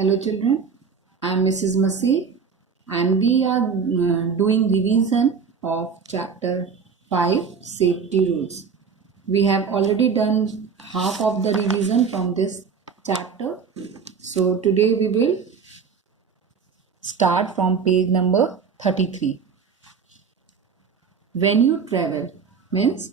Hello children, I am Mrs. Masih and we are doing revision of chapter 5 safety rules. We have already done half of the revision from this chapter. So today we will start from page number 33. When you travel means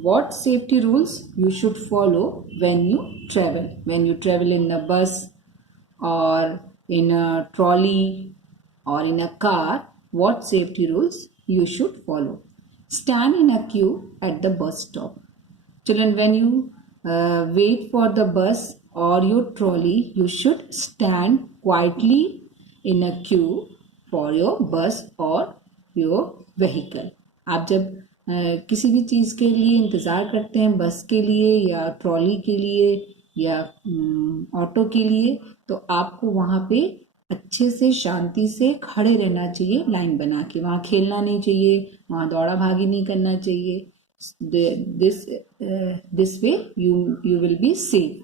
what safety rules you should follow when you travel. When you travel in a bus or in a trolley or in a car, what safety rules you should follow. Stand in a queue at the bus stop. Children, when you wait for the bus or your trolley, you should stand quietly in a queue for your bus or your vehicle. आप जब किसी भी चीज़ के लिए इंतज़ार करते हैं, बस के लिए या ट्रॉली के लिए या ऑटो के लिए, तो आपको वहाँ पे अच्छे से शांति से खड़े रहना चाहिए लाइन बना के. वहाँ खेलना नहीं चाहिए, वहाँ दौड़ा भागी नहीं करना चाहिए. This way you will be safe.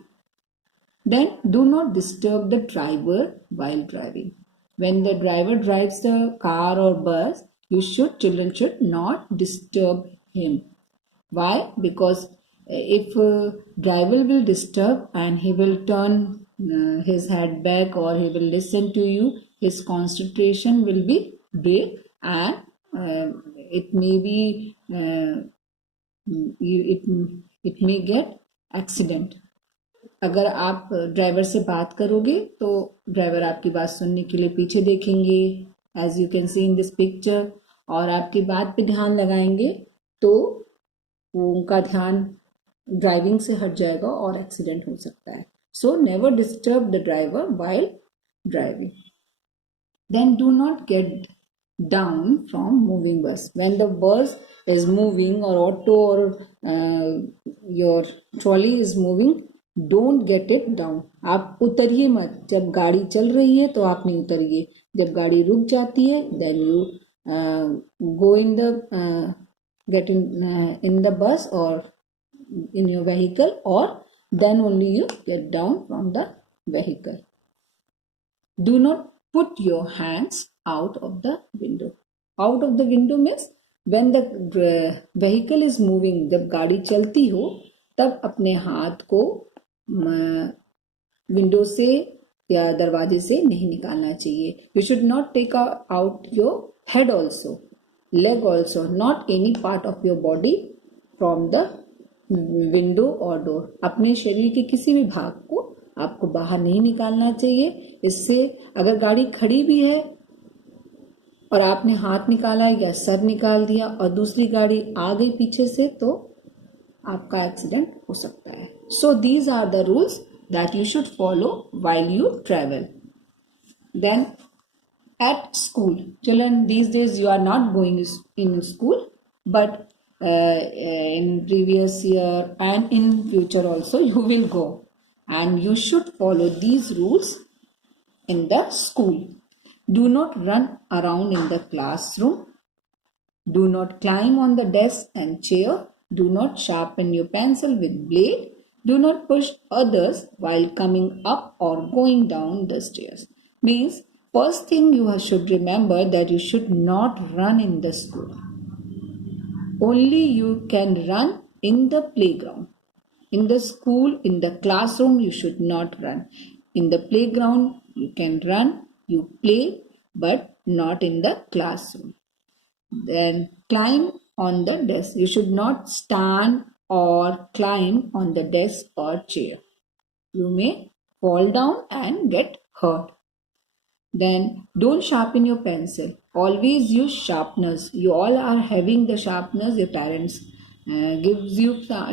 Then do not disturb the driver while driving. When the driver drives the car or bus, children should not disturb him. Why? Because if driver will disturb and he will turn his head back or he will listen to you, his concentration will be break and it may be it may get accident. अगर आप driver से बात करोगे तो driver आपकी बात सुनने के लिए पीछे देखेंगे, as you can see in this picture, और आपकी बात पे ध्यान लगाएंगे तो उनका ध्यान ड्राइविंग से हट जाएगा और एक्सीडेंट हो सकता है. So never disturb the driver while driving. Then do not get down from moving bus. When the bus is moving or auto or your trolley is moving, don't get it down. आप उतरिए मत. जब गाड़ी चल रही है तो आप नहीं उतरिए. जब गाड़ी रुक जाती है then you go in the get in the bus or in your vehicle, or then only you get down from the vehicle. Do not put your hands out of the window. Out of the window means when the vehicle is moving, जब गाड़ी चलती हो तब अपने हाथ को window से या दरवाजे से नहीं निकालना चाहिए. You should not take out your head also, leg also, not any part of your body from the window or door. अपने शरीर के किसी भी भाग को आपको बाहर नहीं निकालना चाहिए. इससे अगर गाड़ी खड़ी भी है और आपने हाथ निकाला या सर निकाल दिया और दूसरी गाड़ी आ गई पीछे से तो आपका एक्सीडेंट हो सकता है. So these are the rules that you should follow while you travel. Then at school, children, these days you are not going in school, but in previous year and in future also you will go, and you should follow these rules in the school. Do not run around in the classroom. Do not climb on the desk and chair. Do not sharpen your pencil with blade. Do not push others while coming up or going down the stairs. Means first thing you should remember that you should not run in the school. Only you can run in the playground. In the school, in the classroom, you should not run. In the playground, you can run, you play, but not in the classroom. Then climb on the desk. You should not stand or climb on the desk or chair. You may fall down and get hurt. Then don't sharpen your pencil. Always use sharpeners. You all are having the sharpeners. Your parents gives you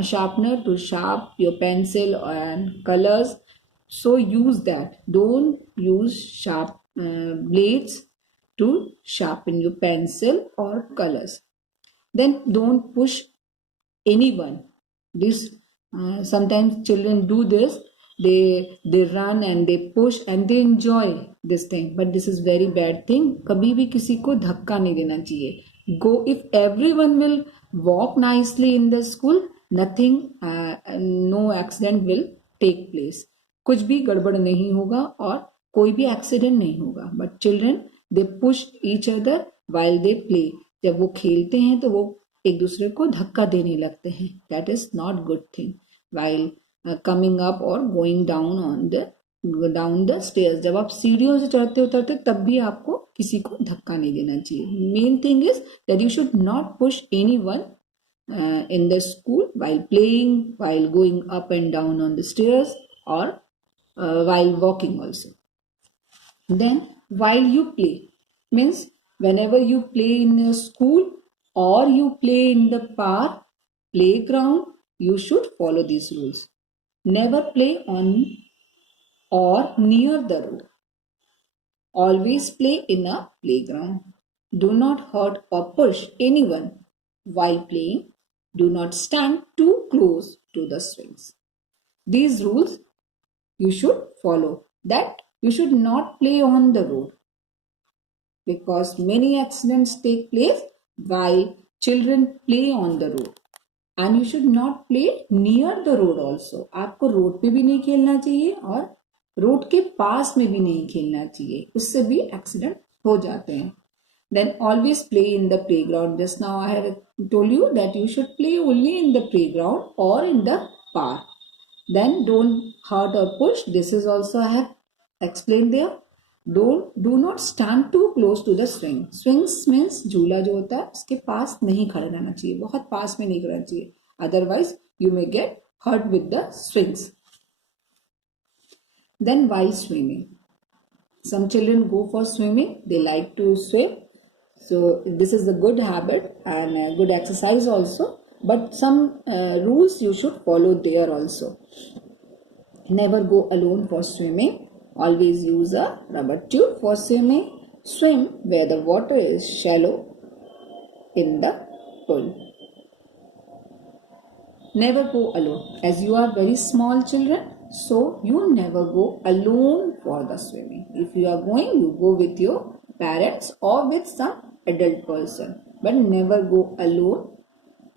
sharpener to sharp your pencil and colors. So use that. Don't use sharp blades to sharpen your pencil or colors. Then don't push anyone. This sometimes children do this. They run and they push and they enjoy this thing, but this is very bad thing. कभी भी किसी को धक्का नहीं देना चाहिए. Go, if everyone will walk nicely in the school, nothing, no accident will take place. कुछ भी गड़बड़ नहीं होगा और कोई भी एक्सीडेंट नहीं होगा. But children they push each other while they play. जब वो खेलते हैं तो वो एक दूसरे को धक्का देने लगते हैं. That is not good thing while coming up और गोइंग डाउन द स्टेयर्स. जब आप सीढ़ियों से चढ़ते उतरते तब भी आपको किसी को धक्का नहीं देना चाहिए. Main thing is that you should not push any one in the school while playing, while going up and down on the stairs, or while walking also. Then while you play means whenever you play in a school or you play in the park, playground, you should follow these rules. Never play on or near the road. Always play in a playground. Do not hurt or push anyone while playing. Do not stand too close to the swings. These rules you should follow. That you should not play on the road because many accidents take place while children play on the road. And you should not play near the road also. आपको road पे भी नहीं खेलना चाहिए और road के पास में भी नहीं खेलना चाहिए. उससे भी एक्सीडेंट हो जाते हैं. Then always play in the playground. Just now I have told you that you should play only in the playground or in the park. Then don't hurt or push. This is also I have explained there. Do not stand too close to the swing. Swings means झूला जो होता है उसके पास नहीं खड़े रहना चाहिए. बहुत पास में नहीं खड़ना चाहिए. Otherwise you may get hurt with the swings. Then while swimming, some children go for swimming. They like to swim. So this is a good habit and a good exercise also. But some rules you should follow there also. Never go alone for swimming. Always use a rubber tube for swimming. Swim where the water is shallow in the pool. Never go alone. As you are very small children, so you never go alone for the swimming. If you are going, you go with your parents or with some adult person, but never go alone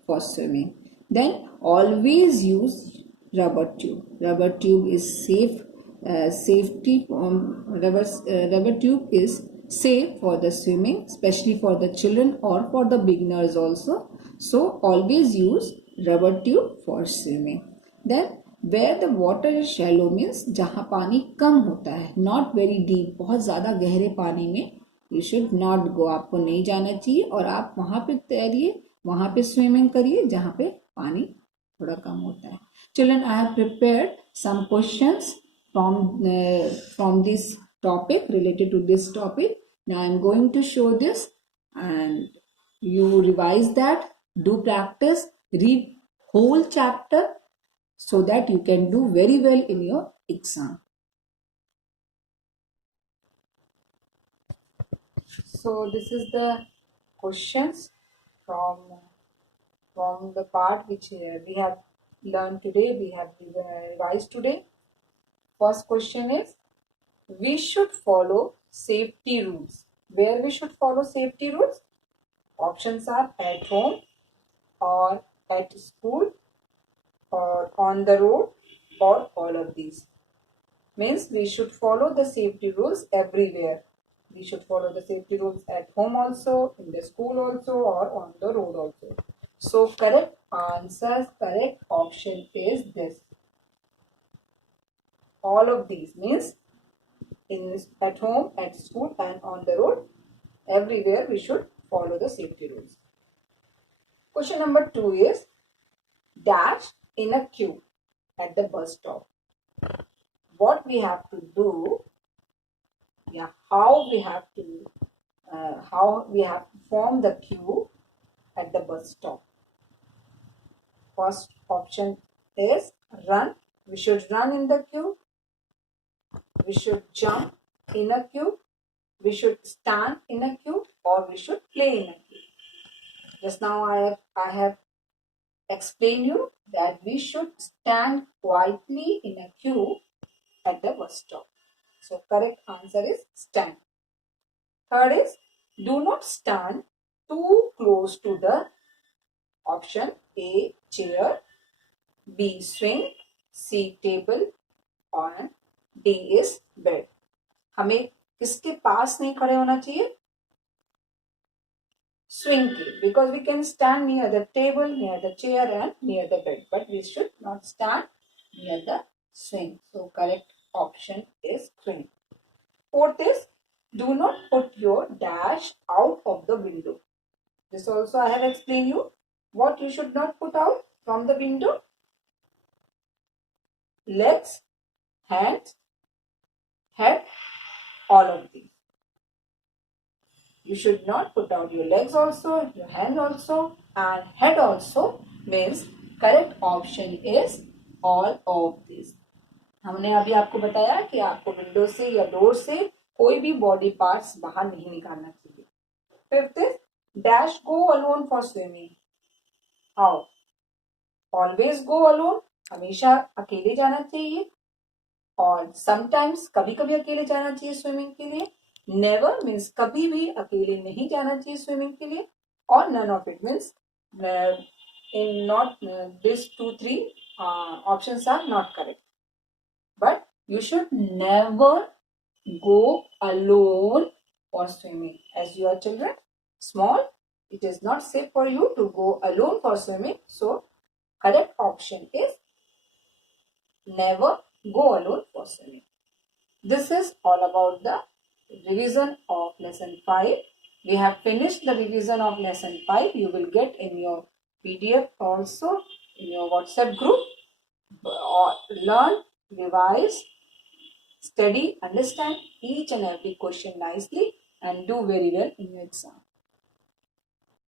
for swimming. Then always use rubber tube. Rubber tube is safe. Rubber tube is safe for the swimming, especially for the children or for the beginners also. So always use rubber tube for swimming. Then where the water is shallow means जहाँ पानी कम होता है, not very deep, बहुत ज़्यादा गहरे पानी में you should not go. आपको नहीं जाना चाहिए और आप वहाँ पे तैरिए, वहाँ पे स्विमिंग करिए जहाँ पे पानी थोड़ा कम होता है. Children, I have prepared some questions from this topic, related to this topic. Now I am going to show this and you revise that, do practice, read whole chapter so that you can do very well in your exam. So this is the questions from the part which we have learned today, we have revised today. First question is, we should follow safety rules. Where we should follow safety rules? Options are at home or at school or on the road or all of these. Means we should follow the safety rules everywhere. We should follow the safety rules at home also, in the school also, or on the road also. So correct answer, correct option is this. All of these means at home, at school and on the road, everywhere we should follow the safety rules. Question number 2 is, dash in a queue at the bus stop. What we have to do, how we have to form the queue at the bus stop. First option is run. We should run in the queue. We should jump in a queue. We should stand in a queue, or we should play in a queue. Just now I have explained you that we should stand quietly in a queue at the bus stop. So correct answer is stand. Third is, do not stand too close to the option A, chair, B, swing, C, table, and D is bed. हमें किसके पास नहीं खड़े होना चाहिए? Swing के, because we can stand near the table, near the chair and near the bed, but we should not stand near the swing. So correct option is swing. Fourth is, do not put your dash out of the window. This also I have explained you. What you should not put out from the window? Legs, hands, head, all of these. You should not put out your legs also, your hand also, and head also. Means correct option is all of these. हमने अभी आपको बताया कि आपको window से या door से कोई भी बॉडी पार्ट्स बाहर नहीं निकालना चाहिए. Fifth is dash go alone for swimming. How? Always go alone, हमेशा अकेले जाना चाहिए, और समटाइम्स कभी कभी अकेले जाना चाहिए स्विमिंग के लिए. नेवर मीन्स कभी भी अकेले नहीं जाना चाहिए स्विमिंग के लिए. और नन ऑफ इट मीन्स इन not this 2-3 options are not correct. But you should never go alone for swimming. As you are children, small, it is not safe for you to go alone for swimming. So, correct option is never go alone for swimming. This is all about the revision of lesson 5. We have finished the revision of lesson 5. You will get in your PDF also in your WhatsApp group. Learn, revise, study, understand each and every question nicely and do very well in your exam.